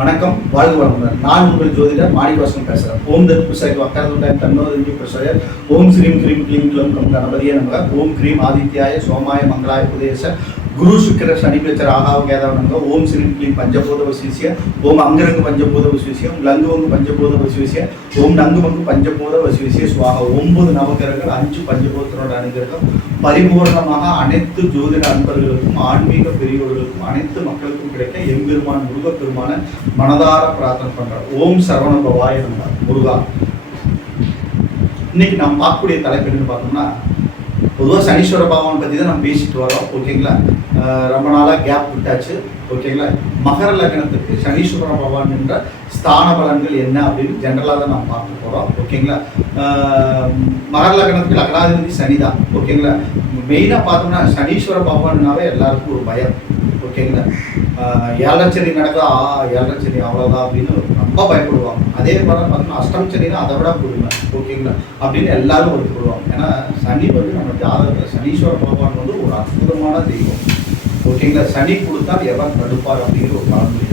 வணக்கம், வாழ்க வளமுடன். நான் உங்கள் ஜோதிடர் மாணிக்கவாசன் பேசுகிறேன். ஓம் தத்புருஷாய வக்கரதுண்டாய தன்னோதந்தி பிரசய ஓம் ஸ்ரீம் க்ரீம் க்ளீம் க்ளம் கம் கணபதியே நமக. ஓம் க்ரீம் ஆதித்யாய சோமாய மங்களாய புதேச குரு சுக்கிர சனிபேச்ச ராகாவ கேதாவ நமக. ஓம் ஸ்ரீம் க்ளீம் பஞ்சபூத வசிஷ்ய ஓம் அங்கரங்கு பஞ்சபூத வசிஷ்ய ஓம் லங்குவங்கு பஞ்சபூத வசிஷ்ய ஓம் நங்குமங்கு பஞ்சபூத வசிஷ்ய சுவாக. 9 நவகிரகங்கள், 5 பஞ்சபூதத்தோட அனுகிரகம் பரிபூர்ணமாக அனைத்து ஜோதிட அன்பர்களுக்கும் ஆன்மீக பெரியவர்களுக்கும் அனைத்து மக்களுக்கும் கிடைக்க எம்பெருமான் முருகப்பெருமான மனதார பிரார்த்தனை பண்றார். ஓம் சரவண பவாய நமக. முருகா. இன்னைக்கு நாம் பார்க்கக்கூடிய தலைப்பு என்னன்னு பார்த்தோம்னா, பொதுவாக சனீஸ்வர பகவான் பற்றி தான் நம்ம பேசிட்டு வரோம். ஓகேங்களா, ரொம்ப நாளாக கேப் விட்டாச்சு. ஓகேங்களா, மகர லக்னத்துக்கு சனீஸ்வர பகவான் என்ற ஸ்தான பலன்கள் என்ன அப்படின்னு ஜென்ரலாக தான் நம்ம பார்க்க போகிறோம். ஓகேங்களா, மகர லக்னத்துக்கு லக்னாதிபதி சனிதான். ஓகேங்களா, மெயினாக பார்த்தோம்னா சனீஸ்வர பகவான்னாவே எல்லாருக்கும் ஒரு பயம். ஓகேங்களா, ஏழச்சனி நடக்குதா, ஏழச்சனி அவ்வளோதான் அப்படின்னு ரொம்ப பயப்படுவாங்க. அதே மாதிரி பார்த்தோம்னா அஷ்டம் சனினா அதை விட கொடுங்க. ஓகேங்களா, அப்படின்னு எல்லாரும் ஒதுக்கிடுவாங்க. ஏன்னா சனி வந்து நம்ம ஜாதகத்தில் சனீஸ்வர பகவான் வந்து ஒரு அற்புதமான தெய்வம். ஓகேங்களா, சனி கொடுத்தால் எவர் தடுப்பார் அப்படிங்கிற ஒரு பழமொழி.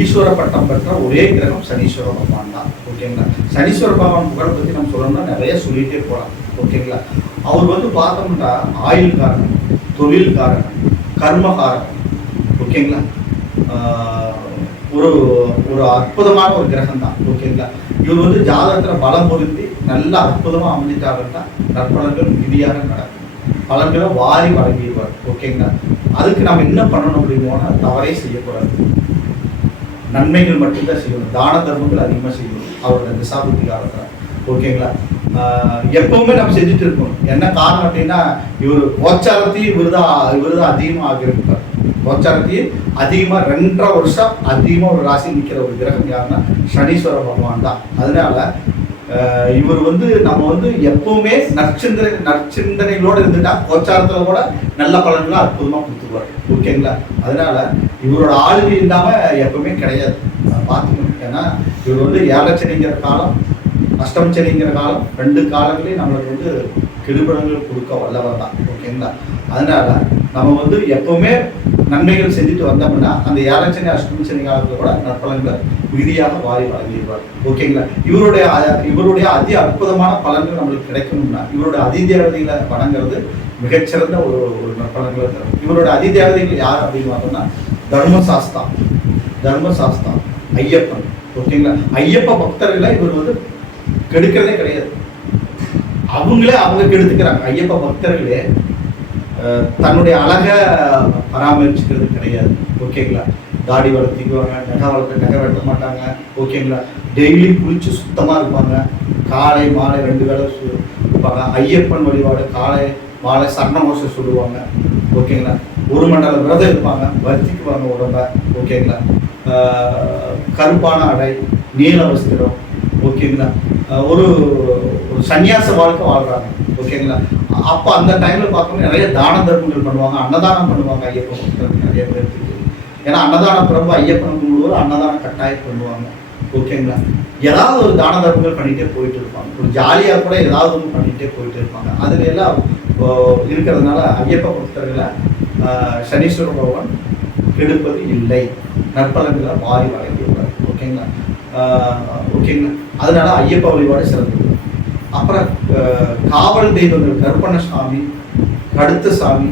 ஈஸ்வர பட்டம் பெற்ற ஒரே கிரகம் சனீஸ்வர பகவான் தான். ஓகேங்களா, சனீஸ்வர பகவான் புகழை பற்றி நம்ம சொல்லணும்னா நிறைய சொல்லிகிட்டே போகலாம். ஓகேங்களா, அவர் வந்து பார்த்தோம்னா ஆயுள் காரணம், தொழில் காரணம், கர்மகாரகம். ஓகேங்களா, ஒரு ஒரு அற்புதமான ஒரு கிரகம் தான். ஓகேங்களா, இவர் வந்து ஜாதகத்தில் பலம் பொருந்தி நல்ல அற்புதமாக அமைஞ்சிட்டாருன்னா நற்பலன்கள் மிகுதியாக நடக்கும், பலன்களை வாரி வழங்கிடுவார். ஓகேங்களா, அதுக்கு நம்ம என்ன பண்ணணும் அப்படின்னா தவறே செய்யக்கூடாது, நன்மைகள் மட்டும்தான் செய்யணும், தான தர்மங்கள் அதிகமாக செய்யணும் அவரோட திசாபுத்தி காலத்தில். ஓகேங்களா, எப்பவுமே நம்ம செஞ்சுட்டு இருக்கணும். என்ன காரணம் அப்படின்னா இவர் கோச்சாரத்தையும் இவருதான் அதிகமாக ஆகியிருப்பார். கோச்சாரத்தையும் அதிகமாக 2.5 வருஷம் அதிகமாக ஒரு ராசி நிற்கிற ஒரு கிரகம் யாருன்னா சனீஸ்வர பகவான் தான். அதனால இவர் வந்து நம்ம வந்து எப்பவுமே நற்சிந்தனைகளோடு இருந்துட்டா கோச்சாரத்தில் கூட நல்ல பலன்களை அற்புதமாக கொடுத்துருவார். ஓகேங்களா, அதனால இவரோட ஆளுகை இல்லாமல் எப்பவுமே கிடையாது, பார்த்துக்கணும். ஏன்னா இவர் வந்து ஏழச்சனிங்கிற காலம், அஷ்டம் சனிங்கிற காலம், 2 காலங்களையும் நம்மளுக்கு வந்து கெடுபடங்கள் கொடுக்க வல்லவர் தான். ஓகேங்களா, அதனால நம்ம வந்து எப்பவுமே நன்மைகள் செஞ்சுட்டு வந்தோம்னா அந்த ஏழச்சனி அஷ்டம் சனி காலத்தில் கூட நற்பலன்களை உறுதியாக வாரி வழங்கிடுவார். ஓகேங்களா, இவருடைய அதி அற்புதமான பலன்கள் நம்மளுக்கு கிடைக்கணும்னா இவருடைய அதிதேவதைகளை வணங்குறது மிகச்சிறந்த ஒரு நற்பலன்களை தரும். இவருடைய அதிதேவதைகள் யார் அப்படின்னு பார்த்தோம்னா தர்மசாஸ்தா, ஐயப்பன். ஓகேங்களா, ஐயப்ப பக்தர்களை இவர் வந்து கெடுக்கிறதே கிடையாது, அவங்க கெடுத்துக்கிறாங்க. ஐயப்ப பக்தர்களே தன்னுடைய அழகை பராமரிச்சுக்கிறது கிடையாது. ஓகேங்களா, தாடி வளர்த்திக்குவாங்க, நகை வெட்ட மாட்டாங்க. ஓகேங்களா, டெய்லி குளிச்சு சுத்தமாக இருப்பாங்க, காலை மாலை 2 வேளை இருப்பாங்க. ஐயப்பன் வழிபாடு காலை மாலை சரணமோசை சொல்லுவாங்க. ஓகேங்களா, 1 மண்டல விரதம் இருப்பாங்க, வர்த்திக்குவாங்க உடம்ப. ஓகேங்களா, கருப்பான அடை, நீல வஸ்திரம். ஓகேங்களா, ஒரு சன்னியாச வாழ்க்கை வாழ்றாங்க. ஓகேங்களா, அப்போ அந்த டைமில் பார்க்கணும் நிறைய தான தர்மங்கள் பண்ணுவாங்க, அன்னதானம் பண்ணுவாங்க. ஐயப்பன் பக்தர்கள் நிறைய பேருக்கு, ஏன்னா அன்னதானம் பிறகு ஐயப்பன் கும்பிடுவோம், அன்னதானம் கட்டாயம் பண்ணுவாங்க. ஓகேங்களா, ஏதாவது ஒரு தான தர்மங்கள் பண்ணிகிட்டே போயிட்டு இருப்பாங்க, ஒரு ஜாலியாக கூட ஏதாவது ஒன்று பண்ணிகிட்டே போயிட்டு இருப்பாங்க. அதுல எல்லாம் இருக்கிறதுனால ஐயப்ப பக்தர்களை சனீஸ்வர பகவான் கெடுப்பது இல்லை, நற்பலன்களை வாரி வழங்கியுள்ளார். ஓகேங்களா, அதனால ஐயப்ப வழிபாடு சிறந்தது. அப்புறம் காவல் தெய்வங்கள் கருப்பணசாமி, கடுத்தசாமி,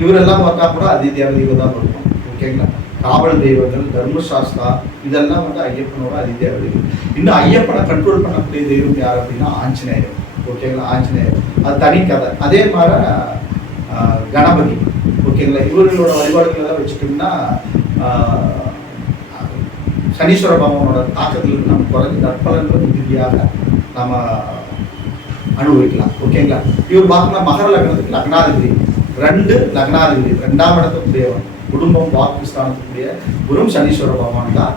இவரெல்லாம் பார்த்தா கூட அதிதேவதைகள் தான் இருக்கும். ஓகேங்களா, காவல் தெய்வங்கள், தர்மசாஸ்தா, இதெல்லாம் வந்து ஐயப்பனோட அதிதேவதைகள். இன்னும் ஐயப்பனை கண்ட்ரோல் பண்ணக்கூடிய தெய்வம் யார் அப்படின்னா ஆஞ்சநேயர். ஓகேங்களா, ஆஞ்சநேயர் அது தனி கதை. அதே மாதிரி கணபதி. ஓகேங்களா, இவர்களோட வழிபாடுகள் எல்லாம் வச்சுட்டோம்னா சனீஸ்வர பகவானோட தாக்கத்தில் நம்ம குறைஞ்சி நற்பலன்கள் மிகுதியாக நம்ம அனுபவிக்கலாம். ஓகேங்களா, இவர் பார்த்தோம்னா மகர லக்னத்துக்கு லக்னாதிபதி 2ஆம் இடத்துக்குரியவன், குடும்பம் வாக்குஸ்தானத்துக்குரிய குரும் சனீஸ்வர பகவான் தான்.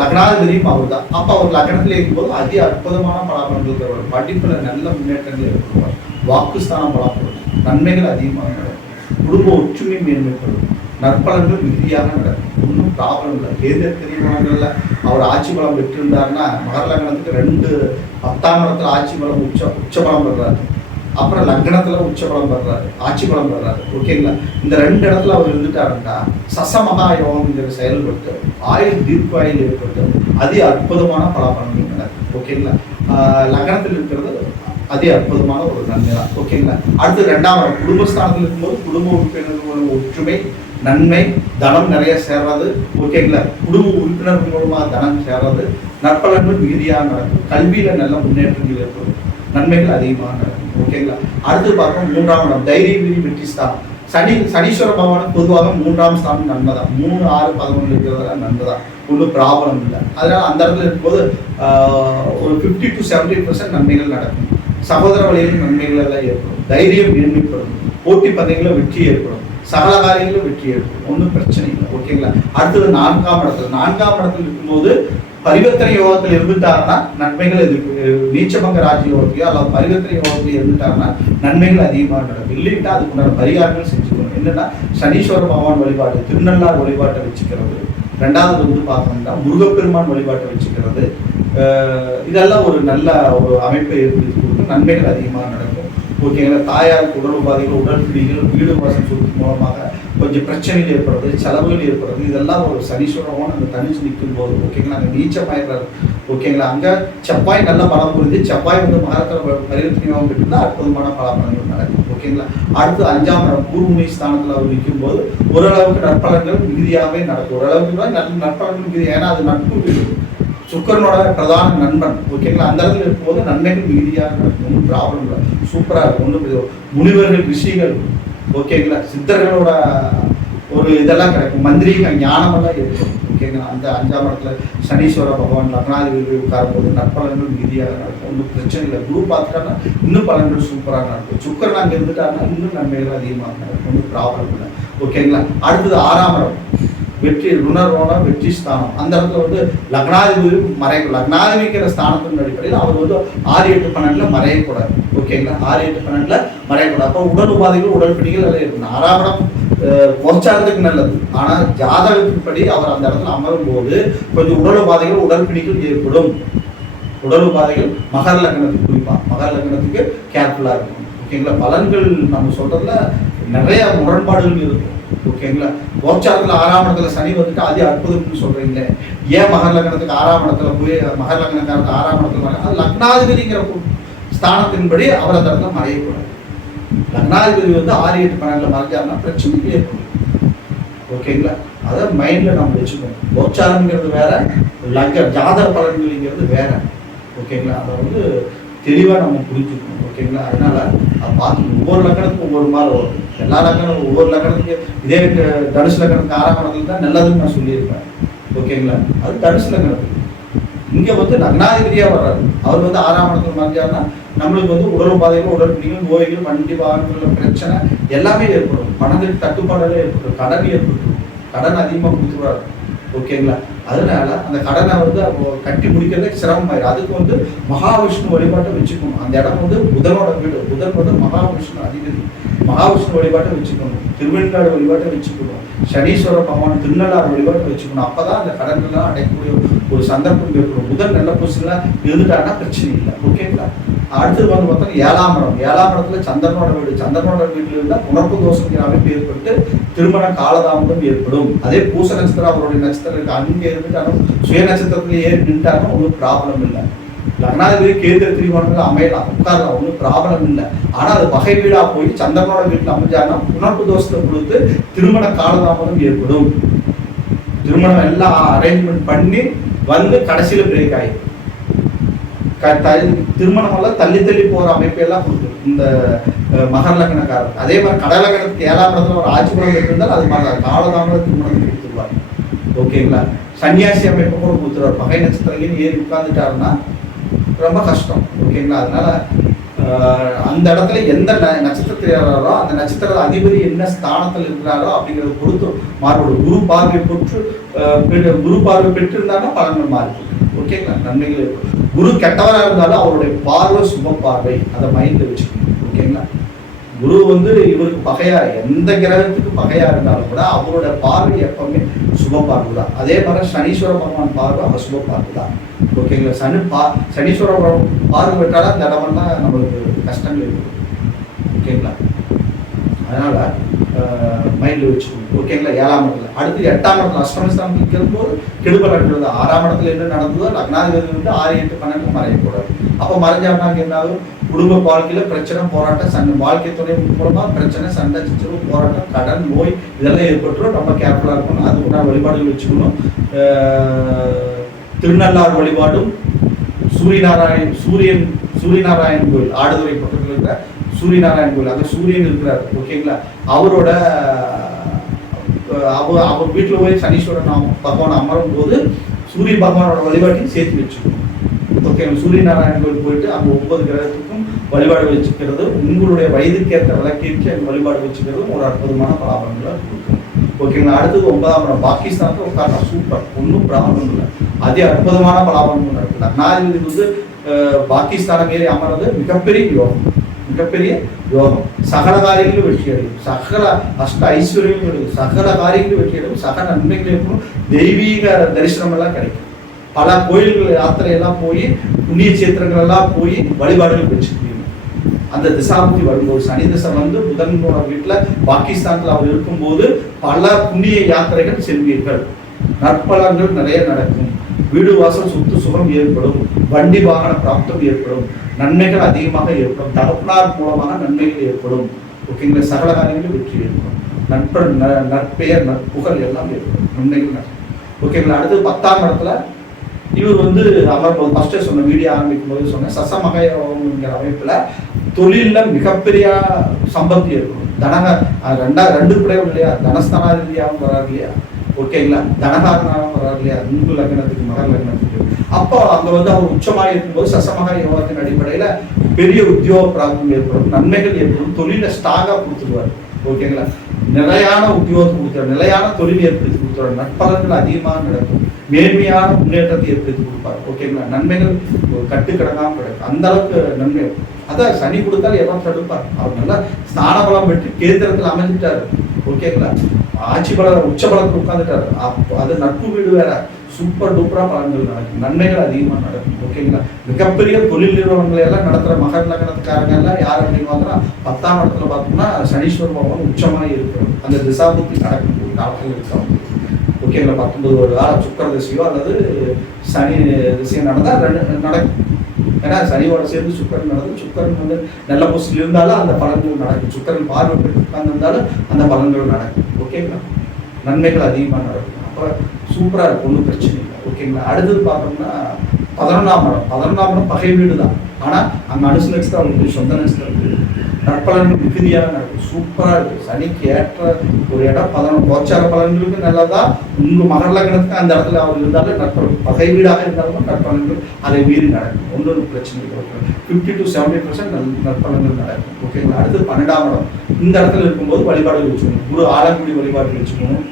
லக்னாதிபதியும் அவர் தான். அப்போ அவர் லக்னத்தில் இருக்கும்போது அதி அற்புதமான பலாபலன்கள் தருவார், படிப்பில் நல்ல முன்னேற்றங்கள் ஏற்படுவார், வாக்குஸ்தானம் பலப்படும், நன்மைகள் அதிகமாக நடக்கும், குடும்ப ஒற்றுமை மேன்மைப்படும், நற்பலன்கள் மிகுதியாக நடக்கும். ஒன்றும் ப்ராப்ளம் இல்லை. தேர்தல் பலன்களில் அவர் ஆட்சி பலம் பெற்றிருந்தாருன்னா மகர லக்னத்துக்கு 10ஆம் இடத்துல ஆட்சி பலம் உச்ச பலம் பெறாரு. அப்புறம் லக்னத்துல உச்சபலம் பெறாரு, ஆட்சி பலம் பெறாரு. ஓகேங்களா, இந்த 2 இடத்துல அவர் இருந்துட்டாருன்னா சசமகா யோகம்ங்கிற செயல்பட்டு ஆயுள் தீர்க்காயுள் ஏற்பட்டு அதி அற்புதமான பலாபலன்கள் நடக்கும். ஓகேங்களா, லக்னத்தில் இருக்கிறது அதே அற்புதமான ஒரு நன்மை தான். ஓகேங்களா, அடுத்து 2ஆம் இடம் குடும்பஸ்தானத்தில் இருக்கும்போது குடும்ப உறுப்பினர்களோட ஒற்றுமை, நன்மை, தனம் நிறைய சேர்றது. ஓகேங்களா, குடும்ப உறுப்பினர்கள் மூலமாக தனம் சேர்றது, நற்பலன்கள் மிகுதியாக நடக்கும், கல்வியில நல்ல முன்னேற்றங்கள் ஏற்படும், நன்மைகள் அதிகமாக நடக்கும். ஓகேங்களா, அடுத்து பார்ப்போம் 3ஆம் இடம் தைரிய வீதி வெற்றி ஸ்தானம். சனீஸ்வர பகவான் பொதுவாக 3ஆம் ஸ்தானம் நன்மை தான். 3, 6, 11 இருக்கிறதா நன்மை தான், ஒன்றும் ப்ராப்ளம் இல்லை. அதனால அந்த இடத்துல இருக்கும்போது ஒரு 50 to 70% நன்மைகள் நடக்கும். சகோதர வழியில் நன்மைகள் எல்லாம் ஏற்படும், தைரியம் மேன்மைப்படும், போட்டி பந்தயங்களில் வெற்றி ஏற்படும், சகல காரியங்களும் வெற்றி ஏற்படும், ஒன்றும் பிரச்சனை இல்லை. ஓகேங்களா, அடுத்தது 4ஆம் இடத்துல இருக்கும்போது பரிவர்த்தனை யோகத்தில் இருந்துட்டாருன்னா நன்மைகள் எதிர்ப்பு, நீச்சபங்க ராஜ யோகத்தையோ அல்லது பரிவர்த்தனை யோகத்தில் இருந்துட்டாருன்னா நன்மைகள் அதிகமாக நடக்கும். இல்லைட்டா அதுக்குண்டான பரிகாரங்கள் செஞ்சுக்கணும். என்னன்னா சனீஸ்வர பகவான் வழிபாடு, திருநள்ளார் வழிபாட்டை வச்சுக்கிறது, 2வது வந்து பார்த்தோம்னா முருகப்பெருமான் வழிபாட்டை வச்சுக்கிறது, இதெல்லாம் ஒரு நல்ல ஒரு அமைப்பை ஏற்படுத்தி கொடுக்கும், நன்மைகள் அதிகமாக நடக்கும். ஓகேங்களா, தாயாருக்கு உடல் உபாதைகள், உடல் பிடிகள், வீடு வாசம் சொத்து மூலமாக கொஞ்சம் பிரச்சனைகள் ஏற்படுறது, செலவுகள் ஏற்படுறது, இதெல்லாம் ஒரு சனீஸ்வரமான அந்த தனிச்சு நிற்கும் போது ஓகேங்களா அங்கே நீச்சமாயிடுறாரு. ஓகேங்களா, அங்கே செவ்வாய் நல்ல பலம் புரிஞ்சு செவ்வாய் வந்து மகரத்தில் பரிவர்த்தனையாகவும் பெற்றிருந்தால் அற்புதமான பலன்கள் நடக்கும். ஓகேங்களா, அடுத்து 5ஆம் இடம் பூர்வமுனை ஸ்தானத்தில் அவர் நிற்கும் போது ஓரளவுக்கு நற்பலன்கள் மிகுதியாகவே நடக்கும். ஓரளவுக்கு நல்ல நற்பலன்கள் மிகுதி, ஏன்னா அது நட்பு வீடு, சுக்கரனோட பிரதான நண்பன். ஓகேங்களா, அந்த இடத்துல இருக்கும்போது நன்மைகள் மிகுதியாக நடக்கும், ஒன்றும் ப்ராப்ளம் இல்லை, சூப்பராக இருக்கும், ஒன்றும் முனிவர்கள், ரிஷிகள், ஓகேங்களா, சித்தர்களோட ஒரு இதெல்லாம் கிடைக்கும், மந்திரிக ஞானமெல்லாம் இருக்கும். ஓகேங்களா, அந்த 5ஆம் இடத்துல சனீஸ்வர பகவான் லக்னாதிபதி உட்காரும்போது நற்பலன்கள் மிகுதியாக நடக்கும், ஒன்றும் பிரச்சனை இல்லை. குரு பார்த்துட்டாங்கன்னா இன்னும் பலன்கள் சூப்பராக நடக்கும். சுக்கரன் அங்கே இருந்துட்டாருன்னா இன்னும் நன்மைகள் அதிகமாக நடக்கும், ஒன்றும் ப்ராப்ளம் இல்லை. ஓகேங்களா, அடுத்தது 6ஆம் இடம் வெற்றி ருணரோண வெற்றி ஸ்தானம். அந்த இடத்துல வந்து லக்னாதிபதி லக்னாதிபதிக்கிற ஸ்தானத்தின் அடிப்படையில் அவர் வந்து 6, 8, 12 மறையக்கூடாது. ஓகேங்களா, 6, 8, 12 மறையக்கூடாது. அப்போ உடல் உபாதைகள், உடல் பிடிகள் எல்லாம் இருக்கணும். 6ஆம் இடம் கோச்சாரத்துக்கு நல்லது, ஆனால் ஜாதகத்தின்படி அவர் அந்த இடத்துல அமரும் போது கொஞ்சம் உடல் உபாதைகள், உடல் பிடிகள் ஏற்படும். உடல் உபாதைகள் மகர லக்னத்துக்கு, குறிப்பாக மகர லக்னத்துக்கு கேர்ஃபுல்லாக இருக்கும். ஓகேங்களா, பலன்கள் நம்ம சொல்றதுல நிறைய முரண்பாடுகள் இருக்கும். ஓகேங்களா, கோச்சாரத்தில் 6ஆம் இடத்துல சனி வந்துட்டு அது அற்புதம்னு சொல்றீங்களே, ஏன் மகர லக்னத்துக்கு 6ஆம் இடத்துல போய் மகர லக்னக்காரத்துக்கு 6ஆம் இடத்துல அது லக்னாதிபதிங்கிற ஸ்தானத்தின்படி அவர் அந்த இடத்துல மறையக்கூடாது. லக்னாதிபதி வந்து 6, 8, 12 மறைஞ்சாருன்னா பிரச்சனைக்கு ஏற்படும். ஓகேங்களா, அதை மைண்ட்ல நம்ம வச்சுக்கணும். கோச்சாரங்கிறது வேற, ஜாதக பலன்கள்ங்கிறது வேற. ஓகேங்களா, அதை வந்து தெளிவாக நம்ம புரிஞ்சுக்கணும். ஓகேங்களா, அதனால அதை பார்த்துக்கணும். ஒவ்வொரு லக்கணத்துக்கும் ஒவ்வொரு மாதிரி வரும். எல்லா லக்கணம் ஒவ்வொரு லக்கணத்துக்கு இதே தனுசு லக்கணத்துக்கு 6ஆம் இடத்துல தான் நல்லதுன்னு நான் சொல்லியிருப்பேன். ஓகேங்களா, அது தனுசு லக்கணத்துக்கு. இங்கே வந்து லக்னாதிபதியாக வர்றாரு, அவர் வந்து 6ஆம் இடத்துல மறைஞ்சாருன்னா நம்மளுக்கு வந்து உடல் உபாதைகள், உடல் பிடிகள், நோய்கள், வண்டி வாகனங்கள் பிரச்சனை எல்லாமே ஏற்படும். பணத்துக்கு தட்டுப்பாடெல்லாம் ஏற்படும், கடன் ஏற்படும், கடன் அதிகமாக கொடுத்துருவாரு. ஓகேங்களா, அதனால அந்த கடனை வந்து கட்டி முடிக்கிறதுக்கு சிரமமாயிடும். அதுக்கு வந்து மகாவிஷ்ணு வழிபாட்டை வச்சுக்கணும். அந்த இடம் வந்து புதனோட வீடு, புதன் வந்து மகாவிஷ்ணு அதிபதி, மகாவிஷ்ணு வழிபாட்டை வச்சுக்கணும், திருவெண்காடு வழிபாட்டை வச்சுக்கணும், சனீஸ்வர பகவான் திருநள்ளாறு வழிபாட்டை வச்சுக்கணும். அப்பதான் அந்த கடன்கள்லாம் அடைக்கக்கூடிய ஒரு சந்தர்ப்பம் ஏற்படும். புதன் நல்ல பொசிஷன்லாம் இருந்துட்டாங்கன்னா பிரச்சனை இல்லை. ஓகேங்களா, அடுத்தது வந்து பார்த்தா 7ஆம் இடம். 7ஆம் இடத்துல சந்திரனோட வீடு, சந்திரனோட வீட்டில் இருந்தால் புணர்ப்பு தோஷங்கிற அமைப்பு ஏற்பட்டு திருமண காலதாமதம் ஏற்படும். அதே பூச நட்சத்திரம் அவருடைய நட்சத்திரம் அங்கே இருந்துட்டாலும் சுய நட்சத்திரத்துல ஏறி நின்றாலும் ஒன்றும் ப்ராப்ளம் இல்லை. லக்னாதிபதி கேந்திர திரிகோணங்கள் அமையலாம், உட்காரலாம், ஒன்றும் ப்ராப்ளம் இல்லை. ஆனால் அது வகை வீடாக போய் சந்திரனோட வீட்டில் அமைஞ்சாங்கன்னா புணர்ப்பு தோஷத்தை கொடுத்து திருமண காலதாமதம் ஏற்படும். திருமணம் எல்லாம் அரேஞ்ச்மெண்ட் பண்ணி வந்து கடைசியில் பிரேக் ஆகிடும். திருமணம் எல்லாம் தள்ளி தள்ளி போற அமைப்பெல்லாம் கொடுக்கும் இந்த மகர லக்னக்காரர். அதே மாதிரி கடலக்கணத்துக்கு 7ஆம் இடத்துல ஒரு ஆட்சி பலம் இருந்தால் அது மாதிரி காலதாமத திருமணத்தை கொடுத்துருவார். ஓகேங்களா, சன்னியாசி அமைப்பு கூட கொடுத்துருவார். பகை நட்சத்திரம் ஏறி உட்கார்ந்துட்டாருன்னா ரொம்ப கஷ்டம். ஓகேங்களா, அதனால அந்த இடத்துல எந்த நட்சத்திரத்தில் ஏறாரோ அந்த நட்சத்திர அதிபதி என்ன ஸ்தானத்தில் இருக்கிறாரோ அப்படிங்கிறத பொறுத்து மாறுபடும். குரு பார்வை பெற்றிருந்தாலும் பலன்கள் மாறுபடும். ஓகேங்களா, நன்மைகள் இருக்கும். குரு கெட்டவராக இருந்தாலும் அவருடைய பார்வை சுப பார்வை, அதை மைண்ட்ல வச்சுக்கணும். ஓகேங்களா, குரு வந்து இவருக்கு பகையா, எந்த கிரகத்துக்கு பகையா இருந்தாலும் கூட அவரோட பார்வை எப்பவுமே சுப பார்வை தான். அதே மாதிரி சனீஸ்வர பகவான் பார்வை அவர் சுப பார்வை தான். ஓகேங்களா, சனீஸ்வர பார்வை விட்டாலும் அந்த இடமெல்லாம் நம்மளுக்கு கஷ்டங்கள் இருக்கும். ஓகேங்களா. அதனால மைண்டில் வச்சுக்கணும் ஓகேங்களா. 7ஆம் இடத்துல அடுத்து 8ஆம் இடத்துல அஷ்டமஸ்தானம் இருக்கும்போது கெடுபலன்றது 6ஆம் இடத்துல என்ன நடந்ததோ லக்னாதிபதி வந்து 6, 8, 12 மறையக்கூடாது. அப்போ மறைஞ்சாருனாங்க என்ன ஆகும்? குடும்ப வாழ்க்கையில பிரச்சனை, போராட்டம், சண்டை, வாழ்க்கை துணை மூலமா பிரச்சனை, சண்டை, சிச்சரவு, போராட்டம், கடன், நோய் இதெல்லாம் ஏற்பட்டுரும். ரொம்ப கேர்ஃபுல்லா இருக்கணும். அதுக்கு நான் வழிபாடுகள் வச்சுக்கணும். திருநள்ளாறு வழிபாடும் சூரியநாராயணன் கோயில் ஆடுதுறை பக்கத்தில் இருக்கிற சூரியநாராயணன் கோயில், அங்கே சூரியன் இருக்கிறார் ஓகேங்களா. அவரோட அவர் வீட்டில் போய் சனீஸ்வரன் பகவான் அமரும் போது சூரிய பகவானோட வழிபாட்டையும் சேர்த்து வச்சுக்கணும் ஓகேங்களா. சூரியநாராயணன் கோயில் போயிட்டு அங்கே 9 கிரகத்துக்கும் வழிபாடு வச்சுக்கிறது, உங்களுடைய வயதுக்கேற்ற விளக்கேற்று அந்த வழிபாடு வச்சுக்கிறது ஒரு அற்புதமான பலாபலங்களை கொடுக்கும் ஓகேங்களா. அடுத்தது 9ஆம் இடம் பாகிஸ்தானுக்கு உட்காரலாம், சூப்பர், ஒன்றும் ப்ராப்ளம் இல்லை, அதே அற்புதமான பலாபலங்கள் நடக்குது. லக்னாதிபதி வந்து பாகிஸ்தானை மீறி அமர்றது மிகப்பெரிய யோகம், மிகப்பெரிய யோகம். சகல காரியங்களும் வெற்றி அடையும், சகல அஷ்ட ஐஸ்வர்யங்களும் கிடைக்கும், சகல காரியங்களும் வெற்றி அடையும், சகல நன்மைகள் இருக்கும், தெய்வீக தரிசனம் எல்லாம் கிடைக்கும். பல கோயில்கள் யாத்திரையெல்லாம் போய் புண்ணிய சேத்திரங்கள் எல்லாம் போய் வழிபாடுகள் வச்சுக்கிறீங்க. அந்த திசாபுத்தி வரும்போது சனி திசை வந்து புதனோட வீட்டுல பாகிஸ்தான்ல அவர் இருக்கும்போது பல புண்ணிய யாத்திரைகள் செல்வீர்கள், நற்பலன்கள் நிறைய நடக்கும், வீடு வாசல் சொத்து சுகம் ஏற்படும், வண்டி வாகன பிராப்தம் ஏற்படும், நன்மைகள் அதிகமாக ஏற்படும், தகப்பனார் மூலமாக நன்மைகள் ஏற்படும் ஓகேங்களா. சகல காரியங்களும் வெற்றி ஏற்படும், நற்பெயர் நற்புகழ் எல்லாம் ஏற்படும், நன்மைகள் நடக்கும் ஓகேங்களா. அடுத்து 10ஆம் இடத்துல இவர் வந்து அமர்போது ஃபர்ஸ்டே சொன்ன வீடியோ ஆரம்பிக்கும் போது சொன்னேன், சசமகங்கிற அமைப்புல தொழில்ல மிகப்பெரிய சம்பத்து ஏற்படும். ரெண்டு பிடையும் இல்லையா, தனஸ்தானாதிபதியாகவும் வராது இல்லையா ஓகேங்களா, தனகாரனாகவும் வராது இல்லையா, இந்து லக்னத்துக்கு மகர் லக்னத்துக்கு. அப்போ அங்க வந்து அவர் உச்சமாக இருக்கும்போது சசமக யோகத்தின் அடிப்படையில பெரிய உத்தியோக பிராப்தம் ஏற்படும், நன்மைகள் ஏற்படும், தொழில ஸ்டாகா கொடுத்துருவார் ஓகேங்களா. நிலையான உத்தியோகத்தை கொடுத்தார், நிலையான தொழில் ஏற்படுத்தி கொடுத்தார், நற்பலன்கள் அதிகமாக நடக்கும், மேன்மையான முன்னேற்றத்தை ஏற்படுத்தி கொடுப்பார் ஓகேங்களா. நன்மைகள் கட்டுக்கடங்காமல் கிடைக்கும், அந்த அளவுக்கு நன்மை. அதான் சனி கொடுத்தால் எல்லாம் தடுப்பார். அவர் நல்லா ஸ்தான பலம் பெற்று கேந்திரத்தில் அமைஞ்சிட்டாரு ஓகேங்களா. ஆட்சி பலம் உச்ச பலத்தில் உட்கார்ந்துட்டாரு. அது நட்பு வீடு வேற, சூப்பர் டூப்பரா பலன்கள் நடக்கும், நன்மைகள் அதிகமாக நடக்கும் ஓகேங்களா. மிகப்பெரிய தொழில் நிறுவனங்களை எல்லாம் நடத்துற மகர் லக்னத்துக்காரங்க எல்லாம் யார் அப்படின்னு பார்த்தோம்னா 10ஆம் இடத்துல பார்த்தோம்னா சனீஸ்வர பகவான் உச்சமாக இருக்கிறோம். அந்த திசாபுத்தி நடக்கும் காலத்தில் இருக்கிறோம் ஓகேங்களா. 19 ஒரு காலம் சுக்கர திசையோ அல்லது சனி திசையோ நடந்தால் நடக்கும். ஏன்னா சனியோட சேர்ந்து சுக்கரன் நடந்து, சுக்கரன் வந்து நல்ல பொசிஷன் இருந்தாலும் அந்த பலன்கள் நடக்கும், சுக்கரன் பார்வை பெற்று உட்கார்ந்திருந்தாலும் அந்த பலன்கள் நடக்கும் ஓகேங்களா. நன்மைகள் அதிகமாக நடக்கும். அப்போ சூப்பராக இருக்கும், ஒன்றும் பிரச்சனை இல்லை ஓகேங்களா. அடுத்தது பார்த்தோம்னா 11ஆம் இடம் பகை வீடு தான், ஆனால் அங்கே அனுசு நட்சத்திரம் அவங்களுக்கு சொந்த நட்சத்திரம் இருக்குது, நற்பலன்கள் மிகுதியாக நடக்கும், சூப்பராக இருக்குது. சனிக்கு ஏற்ற ஒரு இடம் 11 கோச்சார பலன்களுக்கு நல்லதா. உங்கள் மகர் லக்னத்துக்கு அந்த இடத்துல அவர் இருந்தாலும் நற்பலன், பகை வீடாக இருந்தாலும் நற்பலன்கள் அதை மீறி நடக்கும், ஒன்றும் பிரச்சனை இல்லை. 50 to 70% நற்பலன்கள் நடக்கும் ஓகேங்களா. அடுத்து 12ஆம் இடம் இந்த இடத்துல இருக்கும்போது வழிபாடுகள் வச்சுக்கணும், குரு ஆலங்குடி வழிபாடு வச்சுக்கணும்,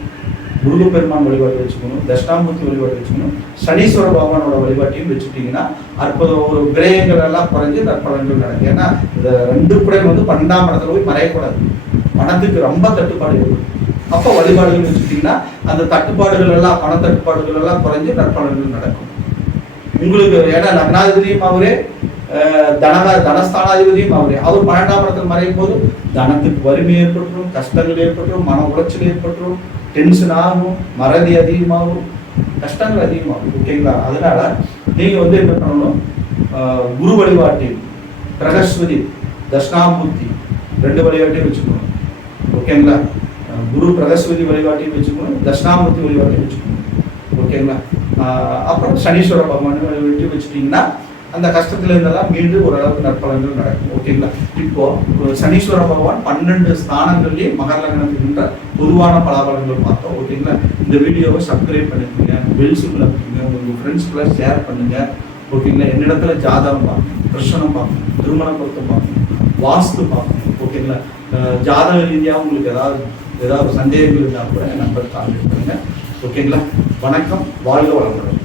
முருகப்பெருமான் வழிபாடு வச்சுக்கணும், தட்சிணாமூர்த்தி வழிபாடு வச்சுக்கணும், சனீஸ்வர பகவானோட வழிபாட்டையும் வச்சுட்டீங்கன்னா அற்புதம். ஒரு விரயங்கள் எல்லாம் குறைஞ்சு நற்பலன்கள் நடக்கும். ஏன்னா இந்த 2 குடை வந்து 12ஆம் இடத்துல போய் மறையக்கூடாது, பணத்துக்கு ரொம்ப தட்டுப்பாடு இருக்கும். அப்போ வழிபாடுகள் வச்சுட்டீங்கன்னா அந்த தட்டுப்பாடுகள் எல்லாம், பண தட்டுப்பாடுகள் எல்லாம் குறைஞ்சு நற்பலன்கள் நடக்கும் உங்களுக்கு. ஏன்னா லக்னாதிபதியும் அவரே, தனஸ்தானாதிபதியும் அவரே. அவர் 12ஆம் இடத்துல மறையும் போது தனத்துக்கு வறுமை ஏற்பட்டுரும், கஷ்டங்கள் ஏற்பட்டுரும், மன உளைச்சல் ஏற்பட்டுரும், டென்ஷன் ஆகும், மறதி அதிகமாகும், கஷ்டங்கள் அதிகமாகும் ஓகேங்களா. அதனால நீங்க வந்து என்ன பண்ணணும், குரு வழிபாட்டில் பிரகஸ்பதி தட்சிணாமூர்த்தி 2 வழிபாட்டையும் வச்சுக்கணும் ஓகேங்களா. குரு பிரகஸ்பதி வழிபாட்டையும் வச்சுக்கணும், தட்சிணாமூர்த்தி வழிபாட்டையும் வச்சுக்கணும் ஓகேங்களா. அப்புறம் சனீஸ்வர பகவான் வழிபாட்டி வச்சுட்டீங்கன்னா அந்த கஷ்டத்துல இருந்தெல்லாம் மீண்டும் ஓரளவுக்கு நற்பலன்கள் நடக்கும் ஓகேங்களா. இப்போ சனீஸ்வர பகவான் 12 ஸ்தானங்கள்லயும் மகர் லக்னத்துக்குன்ற பொதுவான பலாபலன்கள் பார்த்தோம் ஓகேங்களா. இந்த வீடியோவை சப்ஸ்கிரைப் பண்ணிக்கோங்க, பெல் சிம்பிள் அமைக்கோங்க, உங்க ஃப்ரெண்ட்ஸ்குள்ள ஷேர் பண்ணுங்க ஓகேங்களா. என்னிடத்துல ஜாதகம் பார்க்கணும், பிரச்சனை பார்க்கணும், திருமண பொருத்தம் பார்க்கணும், வாஸ்து பார்க்கணும் ஓகேங்களா. ஜாதக ரீதியாக உங்களுக்கு ஏதாவது சந்தேகங்கள் இருந்தால் கூட நம்பர் கான்டாக்ட் பண்ணுங்க ஓகேங்களா. வணக்கம், வாழ்க வளமுடன்.